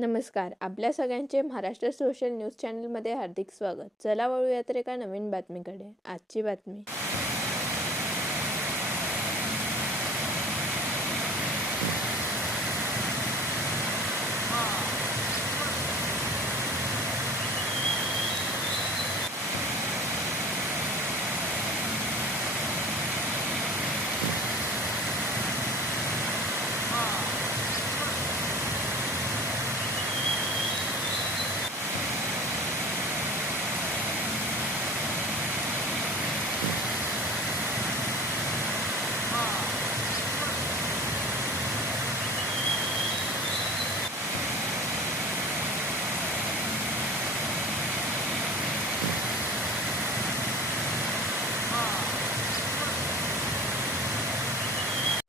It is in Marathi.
नमस्कार. आपल्या सगळ्यांचे महाराष्ट्र सोशल न्यूज चॅनलमध्ये हार्दिक स्वागत. चला वळूया एका नवीन बातमीकडे. आजची बातमी.